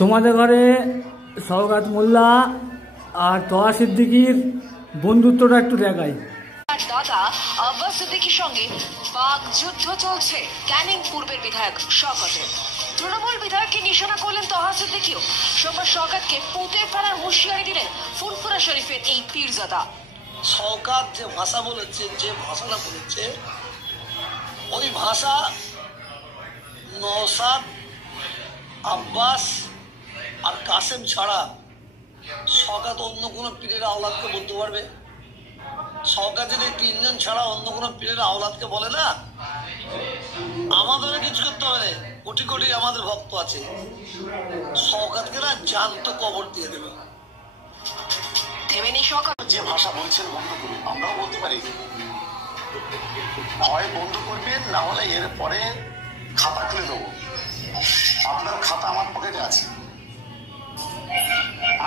তোমাদের ঘরে সওগাত মোল্লা আর তোহা সিদ্দিকীর বন্ধুত্বটা একটু দেখাই। দাদা আব্বাস সিদ্দিকীর সঙ্গে বাক যুদ্ধ চলছে ক্যানিং পূর্বের বিধায়ক শওকতের। তৃণমূল বিধায়ককে নিশানা করলেন তোহা সিদ্দিকীও। সোমবার শওকতকে পুঁতে ফেলার হুঁশিয়ারি দিলেন ফুরফুরা শরীফের এই পীরজাদা। শওকত যে ভাষা বলেছে, যে ভাষাটা বলেছে, ওই ভাষা নওশাদ, আব্বাস আর কাসেম ছাড়া শওকত অন্য কোনো পীরের আওলাদকে বলতে পারবে? শওকতের এই তিনজন ছাড়া অন্য কোনো পীরের আওলাদকে বলে না। আমাদেরও কিছু করতে হবে, কোটি কোটি আমাদের ভক্ত আছে, শওকতকে না জ্যান্ত কবর দিয়ে দেবে। যে ভাষা বলছেন বন্ধ করুন, আমরাও বলতে পারি, হয় বন্ধ করবেন, না হলে এর পরে খাতা খুলে দেবো। আপনার খাতা আমার পকেটে আছে,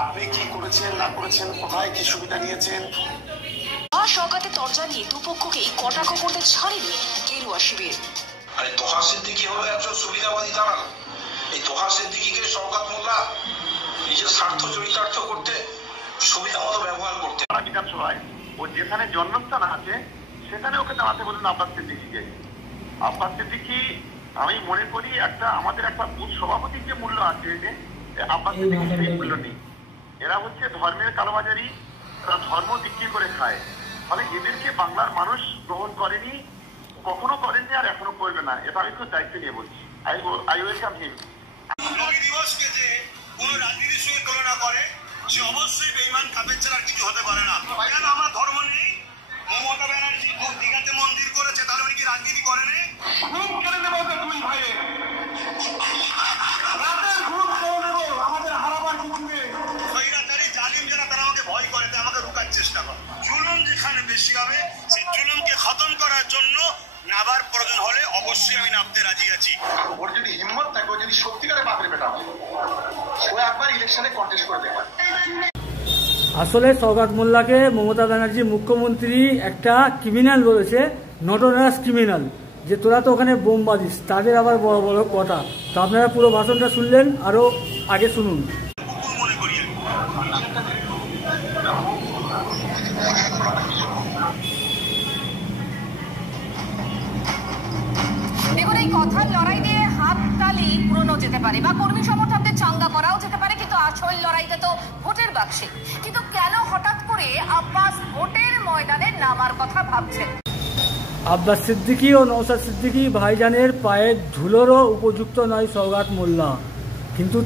আপনি কি করেছেন না করেছেন, কোথায় কি সুবিধা নিয়েছেন। শওকতের তরজা নিয়ে দুপক্ষকেই কটাক্ষ করতে ছাড়েনি গেরুয়া শিবির। আরে তোহা সিদ্দিকী হলো একজন সুবিধাবাদী দালাল। এই তোহা সিদ্দিকীকে শওকত মোল্লা নিজের স্বার্থ চরিতার্থ করতে সুবিধা মতো ব্যবহার করতে। বিধানসভায় ও যেখানে জন্মস্থান আছে সেখানে ওকে দাঁড়াতে বলুন আব্বাস সিদ্দিকীকে। আব্বাস সিদ্দিকী আমি মনে করি আমাদের একটা বুথ সভাপতির যে মূল্য আছে, আব্বাস সিদ্দিকী সেই মূল্য নেই। এরা হচ্ছে ধর্মের কালোবাজারি, তারা ধর্ম বিক্রি করে খায়। ফলে এদেরকে বাংলার মানুষ গ্রহণ করেনি, কখনো করেনি, আর এখনো করবে না। এটা আমি খুব দায়িত্ব নিয়ে বলছি। আই ওয়েলকাম হিম। নবী দিবসকে যে কোনো রাজনীতির সঙ্গে তুলনা করে, সে অবশ্যই বেঈমান কাফের ছাড়া কিছু হতে পারে না। কেন আমরা ধর্ম নেই? মমতা ব্যানার্জি দীঘাতে মন্দির করেছে, তাহলে উনি কি রাজনীতি করেনি? গ্রুপ করে দেবো দুই ভাইয়ের, রাতের গ্রুপ করে দেবো, আমাদের হারাবার মুখে স্বৈরাচারী জালিম যারা, তারা আমাকে ভয় করে, আমাকে রোকার চেষ্টা করে। জুলুম যেখানে বেশি হবে, সেই জুলুমকে খতম করার জন্য নাবার প্রয়োজন হলে অবশ্যই আমি নামতে রাজি আছি। ওর যদি হিম্মত থাকে, ও যদি সত্যিকারে বাপের বেটা হয়, ও একবার ইলেকশনে কন্টেস্ট করে দেবে। আসলে সওগাত মোল্লাকে মমতা ব্যানার্জি মুখ্যমন্ত্রী একটা ক্রিমিনাল বলেছে, নটরাস ক্রিমিনাল, যে তোরা তো ওখানে বোম বাজিস, তাদের আবার বড় বড় কথা। তো আপনারা পুরো ভাষণটা শুনলেন, আরও আগে শুনুন। দেখুন, এই কথার লড়াই দিয়ে হাততালি পুরনো যেতে পারে বা কর্মী সমর্থকদের চাঙ্গা করাও যেতে পারে, কিন্তু আসল লড়াইটা তো ভোটের বাক্সে। কিন্তু কেন হঠাৎ করে আব্বাস ভোটের ময়দানে নামার কথা ভাবছেন? আব্বাস সিদ্দিকী ও নওশাদ সিদ্দিকী ভাইজানের পায়ের ধুলোরও উপযুক্ত নয় সওগাত মোল্লা, কিন্তু